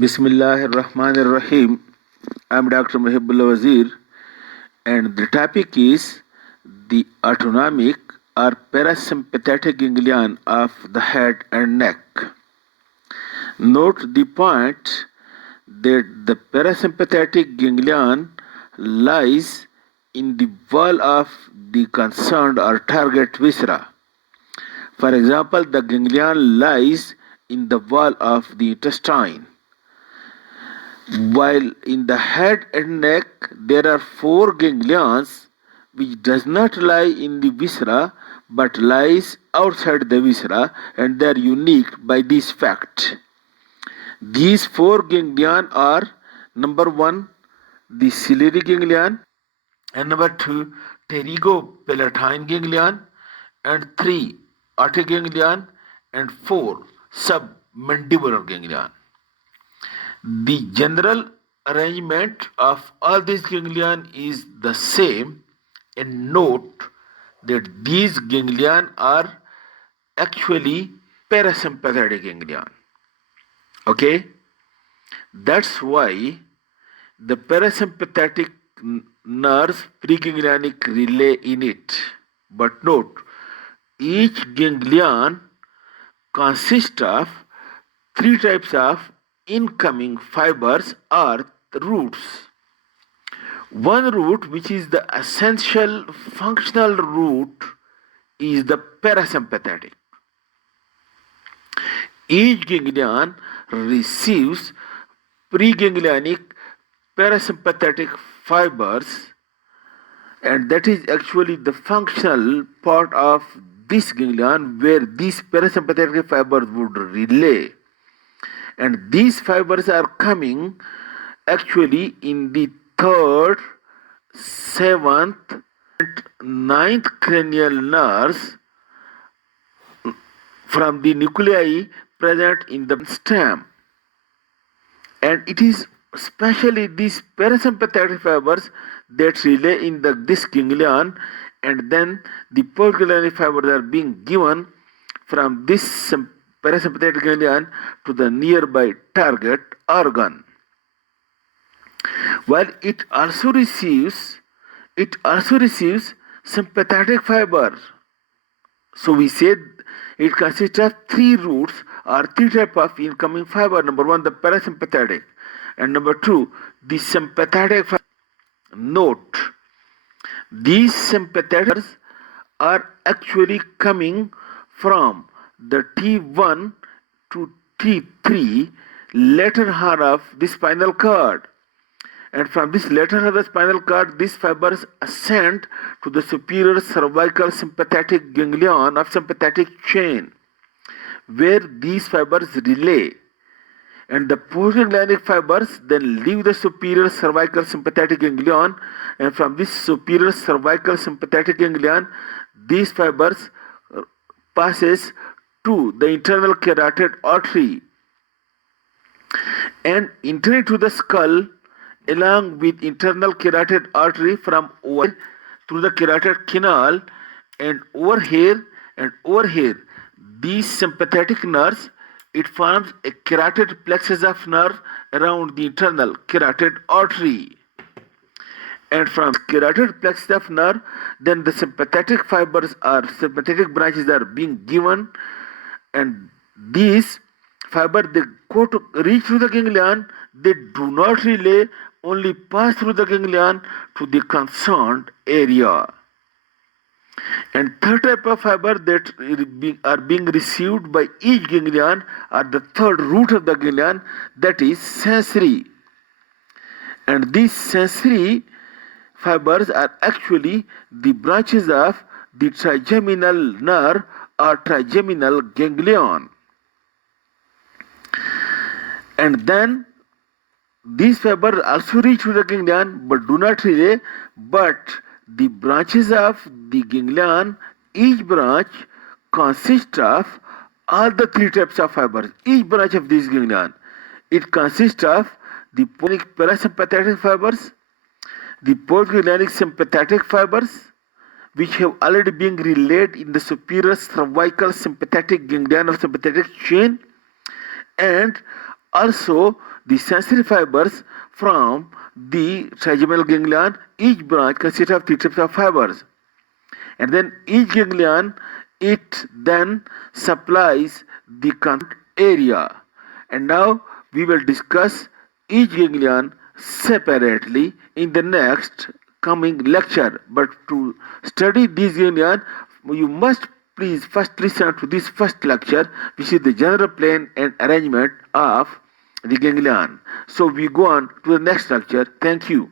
Bismillahir Rahmanir Rahim. I'm Dr. Mohibullah Wazir, and the topic is the autonomic or parasympathetic ganglion of the head and neck. Note the point that the parasympathetic ganglion lies in the wall of the concerned or target viscera. For example, the ganglion lies in the wall of the intestine. While in the head and neck there are four ganglions which does not lie in the viscera but lies outside the viscera, and they are unique by this fact. These four ganglion are: number 1, the ciliary ganglion, and number 2, pterygopalatine ganglion, and 3, aortic ganglion, and 4, submandibular ganglion. The general arrangement of all these ganglion is the same, and note that these ganglion are actually parasympathetic ganglion. Okay, that's why the parasympathetic nerves preganglionic relay in it. But note, each ganglion consists of three types of incoming fibers or roots. One root, which is the essential functional root, is the parasympathetic. Each ganglion receives preganglionic parasympathetic fibers, and that is actually the functional part of this ganglion where these parasympathetic fibers would relay. And these fibers are coming actually in the 3rd, 7th, and 9th cranial nerves from the nuclei present in the stem. And it is especially these parasympathetic fibers that relay in this ganglion, and then the postganglionic fibers are being given from this parasympathetic ganglion to the nearby target organ. While it also receives sympathetic fiber. So we said it consists of three roots or three types of incoming fiber. Number 1, the parasympathetic, and number 2, the sympathetic fiber. Note, these sympathetics are actually coming from the T1 to T3 lateral horn of the spinal cord, and from this lateral horn of the spinal cord these fibers ascend to the superior cervical sympathetic ganglion of sympathetic chain, where these fibers relay, and the postganglionic fibers then leave the superior cervical sympathetic ganglion, and from this superior cervical sympathetic ganglion these fibers passes to the internal carotid artery and enter into the skull along with internal carotid artery from over through the carotid canal, and over here these sympathetic nerves, it forms a carotid plexus of nerve around the internal carotid artery, and from carotid plexus of nerve then the sympathetic fibers or sympathetic branches are being given, and these fibers, they go to reach through the ganglion, they do not relay, only pass through the ganglion to the concerned area. And third type of fiber that are being received by each ganglion are the third root of the ganglion, that is sensory. And these sensory fibers are actually the branches of the trigeminal nerve or trigeminal ganglion. And then these fibers also reach to the ganglion but do not relay, but the branches of the ganglion, each branch consists of all the three types of fibers. Each branch of this ganglion, it consists of the parasympathetic fibers, the postganglionic sympathetic fibers, which have already been relayed in the superior cervical sympathetic ganglion of sympathetic chain, and Also, the sensory fibers from the trigeminal ganglion, each branch consists of 3 types of fibers. And then each ganglion, it then supplies the area. And now we will discuss each ganglion separately in the next coming lecture. But to study this ganglion, you must please first listen to this first lecture, which is the general plan and arrangement of the ganglion. So we go on to the next lecture. Thank you.